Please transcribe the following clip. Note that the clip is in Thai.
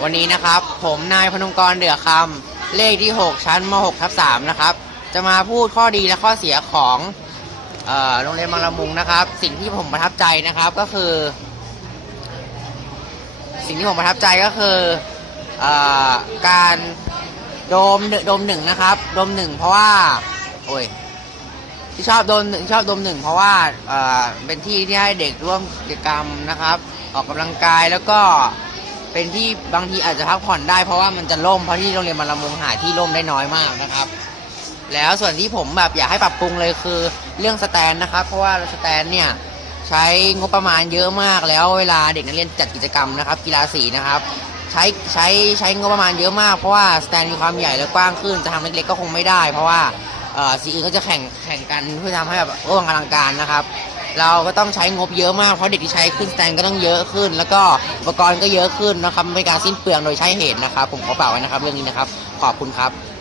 วันนี้นะครับ ผมนายพนมกรเดือคำเลขที่ 6 ชั้นม6ทับ3นะครับ จะมาพูดข้อดีและข้อเสียของโรงเรียนบางละมุงนะครับ สิ่งที่ผมประทับใจนะครับก็คือ สิ่งที่ผมประทับใจก็คืออการโดมโดมหนึ่งนะครับ โดมหนึ่งเพราะว่า โอ้ยที่ชอบโดมหนึ่งชอบโดมหนึ่งเพราะว่าเอ่อเป็นที่ที่ให้เด็กร่วมกิจกรรมนะครับ ออกกำลังกายแล้วก็ เป็นที่บางทีอาจจะพักผ่อนได้เพราะว่ามันจะล่มเพราะที่โรงเรียนบรรลมุงหาที่ร่มได้น้อยมากนะครับ แล้วส่วนที่ผมแบบอยากให้ปรับปรุงเลยคือเรื่องสแตนนะครับ เพราะว่าสแตนเนี่ยใช้งบประมาณเยอะมากแล้วเวลาเด็กนักเรียนจัดกิจกรรมนะครับ กีฬาสีนะครับ ใช้ใช้ใช้งบประมาณเยอะมากเพราะว่าสแตนมีความใหญ่และกว้างขึ้นจะทำเล็กๆก็คงไม่ได้ เพราะว่าเอ่อสีอื่นก็จะแข่งแข่งกันเพื่อทำให้แบบโอ้อลังการนะครับ เราก็ต้องใช้งบเยอะมากเพราะเด็กที่ใช้ขึ้นสแตนก็ต้องเยอะขึ้น แล้วก็อุปกรณ์ก็เยอะขึ้นนะครับเป็นการสิ้นเปลืองโดยใช้เหตุนะครับ ผมขอฝากไว้นะครับเรื่องนี้นะครับ ขอบคุณครับ